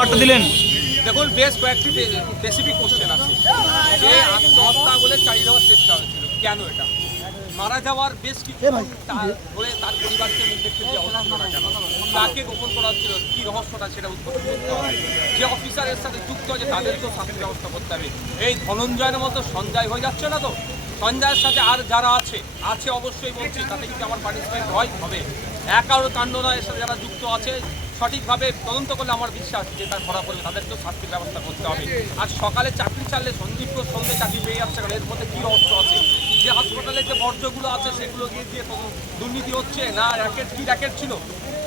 বার্তা দিলেন। দেখুন, বেশ কয়েকটি স্পেসিফিক কোশ্চেন আছে যে আত্মহত্যা বলে চালিয়ে দেওয়ার চেষ্টা হয়েছিল। কেন এটা মারা যাওয়ার বেশ কিছু ধরে তার পরিবারকে মুখ দেখতে দেওয়া হচ্ছিল না কেন? তাকে গোপন করা হচ্ছিল কি রহস্যটা, সেটা উদ্বোধন করতে হবে। যে অফিসারের সাথে যুক্ত আছে তাদেরকেও শাস্তির ব্যবস্থা করতে হবে। এই ধনঞ্জয়ের মতো সঞ্জয় হয়ে যাচ্ছে না তো? সঞ্জয়ের সাথে আর যারা আছে অবশ্যই বলছি, তাতে কিন্তু আমার পার্টিসিপেন্ট হবে। একারও কাণ্ড নয়, এর সাথে যারা যুক্ত আছে সঠিকভাবে তদন্ত করলে আমার বিশ্বাস যে তার ধরা পড়বে, তাদেরকেও শাস্তির ব্যবস্থা করতে হবে। আর সকালে চাকরি চাললে সন্দীপ ঘোষ সন্ধ্যে চাকরি পেয়ে যাচ্ছে, কারণ এর মধ্যে কী রহস্য আছে? যে হাসপাতালে যে বর্জ্যগুলো আছে সেগুলো দিয়ে দুর্নীতি হচ্ছে না, র্যাকেট ছিল,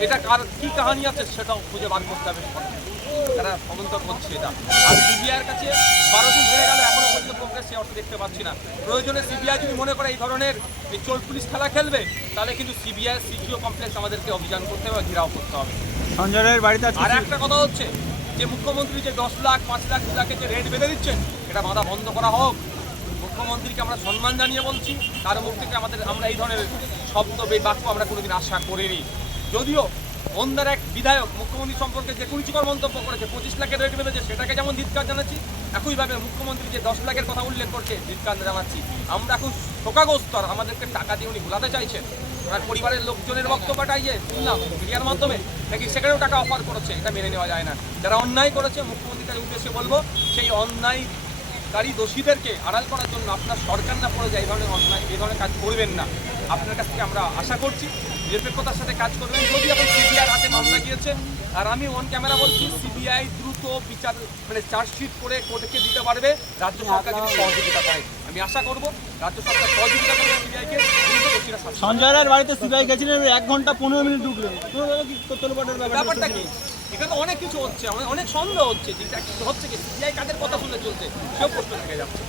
এটা কার কী কাহানি আছে সেটাও খুঁজে বার করতে হবে। তারা তদন্ত করছে এটা। আর সিবিআইয়ের কাছে 12 দিন হয়ে গেল, এখনো পর্যন্ত প্রোগ্রেস সে অর্থ দেখতে পাচ্ছি না। প্রয়োজনে সিবিআই যদি মনে করে এই ধরনের চোর পুলিশ খেলা খেলবে, তাহলে কিন্তু সিবিআই সিজিও কমপ্লেক্স আমাদেরকে অভিযান করতে হবে, ঘেরাও করতে হবে। সঞ্জয় রায়ের বাড়িতে আর একটা কথা হচ্ছে যে মুখ্যমন্ত্রী যে 10 লাখ 5 লাখ 2 লাখের যে রেট বেঁধে দিচ্ছেন, এটা বাধা বন্ধ করা হোক। মুখ্যমন্ত্রীকে আমরা সম্মান জানিয়ে বলছি, তার মুখ থেকে আমরা এই ধরনের শব্দ বাক্য আমরা কোনোদিন আশা করিনি। যদিও অন্যের এক বিধায়ক মুখ্যমন্ত্রী সম্পর্কে যে কুরুচিকর মন্তব্য করেছে, 25 লাখের রেট বেঁধেছে, সেটাকে যেমন ধিক্কার জানাচ্ছি, একইভাবে মুখ্যমন্ত্রী যে 10 লাখের কথা উল্লেখ করছে ধিক্কার জানাচ্ছি। আমরা খুব শোকাগ্রস্ত, আর আমাদেরকে টাকা দিয়ে উনি ভুলাতে চাইছেন। ওনার পরিবারের লোকজনের বক্তব্যটাই যে শুনলাম মিডিয়ার মাধ্যমে, নাকি সেখানেও টাকা অফার করেছে, এটা মেনে নেওয়া যায় না। যারা অন্যায় করেছে, মুখ্যমন্ত্রীর কাছে উদ্দেশ্যে বলবো, সেই অন্যায়কারী দোষীদেরকে আড়াল করার জন্য আপনার সরকার না পড়ে যায় এই ধরনের কাজ করবেন না। আপনার কাছ থেকে আমরা আশা করছি নিরপেক্ষতার সাথে কাজ করবেন। যদি এখন সিবিআইয়ের হাতে মামলা গিয়েছে, আর আমি অন ক্যামেরা বলছি, সিবিআই দ্রুত বিচার চার্জশিট করে কোর্টকে দিতে পারবে, রাজ্য সরকার যদি সহযোগিতা করে। আমি আশা করব রাজ্য সরকার সহযোগিতা করবে সিবিআইকে। সঞ্জয় রায়ের বাড়িতে সিবিআই গেছিলেন, 1 ঘন্টা 15 মিনিট ঢুকলেন। ব্যাপারটা কি? এখানে তো অনেক কিছু হচ্ছে, অনেক সন্দেহ হচ্ছে যে হচ্ছে কি সিবিআই কাদের কথা শুনে চলছে, সেও প্রশ্ন থেকে যাচ্ছে।